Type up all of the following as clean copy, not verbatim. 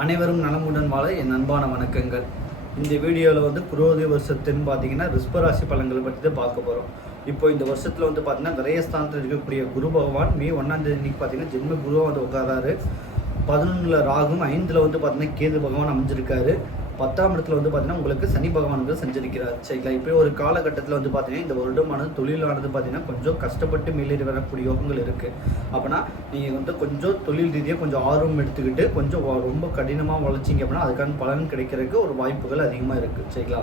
அனைவரும் நலமுடன் வாழ என் அன்பான வணக்கங்கள். இந்த வீடியோவில் குரோதி வருஷத்துன்னு பார்த்தீங்கன்னா ரிஷபராசி பலன்கள் பற்றி தான் பார்க்க போகிறோம். இப்போ இந்த வருஷத்தில் பார்த்தீங்கன்னா விரயஸ்தானத்தில் இருக்கக்கூடிய குரு பகவான் மே 1ஆம் தேதி பார்த்தீங்கன்னா ஜென்ம குருவாக உட்காராரு. 11ல் ராகும், 5ல் பார்த்தீங்கன்னா கேது பகவான் அமைஞ்சிருக்காரு. 10ஆம் இடத்துல பார்த்தீங்கன்னா உங்களுக்கு சனி பகவான்கள் சஞ்சரிக்கிறார். சரிங்களா? இப்போ ஒரு காலகட்டத்தில் பார்த்தீங்கன்னா இந்த வருடமானது தொழிலானது பார்த்தீங்கன்னா கொஞ்சம் கஷ்டப்பட்டு மேலேறி வரக்கூடிய யோகங்கள் இருக்குது. அப்படின்னா நீங்கள் கொஞ்சம் தொழில் ரீதியாக கொஞ்சம் ஆர்வம் எடுத்துக்கிட்டு கொஞ்சம் ரொம்ப கடினமாக உழைச்சிங்க அப்படின்னா அதுக்கான பலன் கிடைக்கிறதுக்கு ஒரு வாய்ப்புகள் அதிகமாக இருக்குது. சரிங்களா?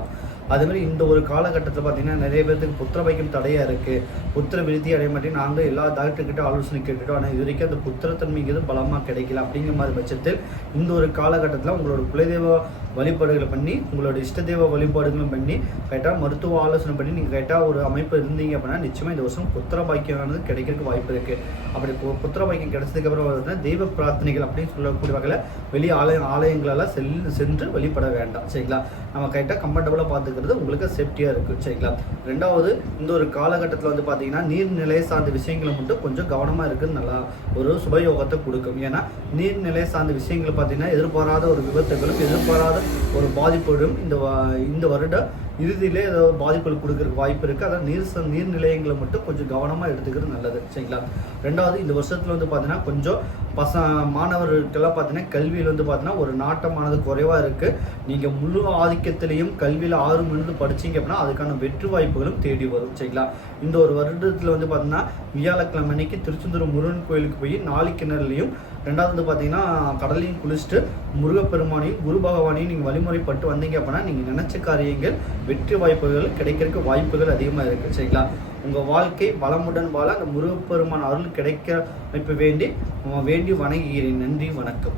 அதேமாதிரி இந்த ஒரு காலகட்டத்தில் பார்த்தீங்கன்னா நிறைய பேருக்கு புத்திர வைக்கும் தடையாக இருக்குது. புத்திர விருத்தி அடைய மாட்டேன் நாங்கள் எல்லா டாக்டர்கிட்ட ஆலோசனை கேட்டுட்டோம். ஆனால் இது வரைக்கும் அந்த புத்திரத்தன்மைங்கிறது பலமாக கிடைக்கல. அப்படிங்கிற மாதிரி பட்சத்தில் இந்த ஒரு காலகட்டத்தில் உங்களோட குலதெய்வ வழிபாடுகளை பண்ணி உங்களோட இஷ்ட தெய்வ வழிபாடுகளும் பண்ணி கரெக்டாக மருத்துவ ஆலோசனை பண்ணி நீங்கள் கரெக்டாக ஒரு அமைப்பு இருந்தீங்க அப்படின்னா நிச்சயமாக இந்த வருஷம் புத்திர பாக்கியமானது கிடைக்கிறதுக்கு வாய்ப்பு இருக்குது. அப்படி புத்திர பாக்கியம் கிடைச்சதுக்கப்புறம் பார்த்தீங்கன்னா தெய்வ பிரார்த்தனைகள் அப்படின்னு சொல்லக்கூடிய வகையில் வெளி ஆலயங்களெல்லாம் சென்று வழிபட வேண்டாம். சரிங்களா? நம்ம கரெக்டாக கம்ஃபர்டபுளாக பார்த்துக்கிறது உங்களுக்கு சேஃப்டியாக இருக்குது. சரிங்களா? ரெண்டாவது, இந்த ஒரு காலகட்டத்தில் பார்த்தீங்கன்னா நீர்நிலை சார்ந்த விஷயங்களை மட்டும் கொஞ்சம் கவனமாக இருக்குது. நல்லா ஒரு சுபயோகத்தை கொடுக்கும். ஏன்னா நீர்நிலை சார்ந்த விஷயங்கள் பார்த்தீங்கன்னா எதிர்பாராத ஒரு விபத்துகளும் எதிர்பாராத ஒரு பாதிப்புகளும் இந்த வருட இறுதியிலே ஏதோ பாதிப்புகள் கொடுக்கறதுக்கு வாய்ப்பு இருக்குது. அதான் நீர்நிலையங்களை மட்டும் கொஞ்சம் கவனமாக எடுத்துக்கிறது நல்லது. சரிங்களா? ரெண்டாவது, இந்த வருஷத்தில் பார்த்தீங்கன்னா கொஞ்சம் மாணவர்களுக்கெல்லாம் பார்த்தீங்கன்னா கல்வியில் பார்த்தீங்கன்னா ஒரு நாட்டமானது குறைவாக இருக்குது. நீங்கள் முழு ஆதிக்கத்திலையும் கல்வியில் ஆர்வம் இருந்து படிச்சிங்க அப்படின்னா அதுக்கான வெற்றி வாய்ப்புகளும் தேடி வரும். சரிங்களா? இந்த ஒரு வருடத்தில் பார்த்தீங்கன்னா வியாழக்கிழமை அன்னைக்கு திருச்செந்தூர் முருகன் கோயிலுக்கு போய் 4 கிணறுலையும், ரெண்டாவது பார்த்தீங்கன்னா கடலையும் குளிச்சுட்டு முருகப்பெருமானையும் குரு பகவானையும் நீங்கள் வழிமுறைப்பட்டு வந்தீங்க அப்படின்னா நீங்கள் நினைச்ச காரியங்கள் வெற்றி வாய்ப்புகள் கிடைக்கிறதுக்கு வாய்ப்புகள் அதிகமாக இருக்குது. சரிங்களா? உங்கள் வாழ்க்கை வளமுடன் வாழ அந்த முருகப்பெருமான் அருள் கிடைக்க வேண்டி வணங்குகிறேன். நன்றி, வணக்கம்.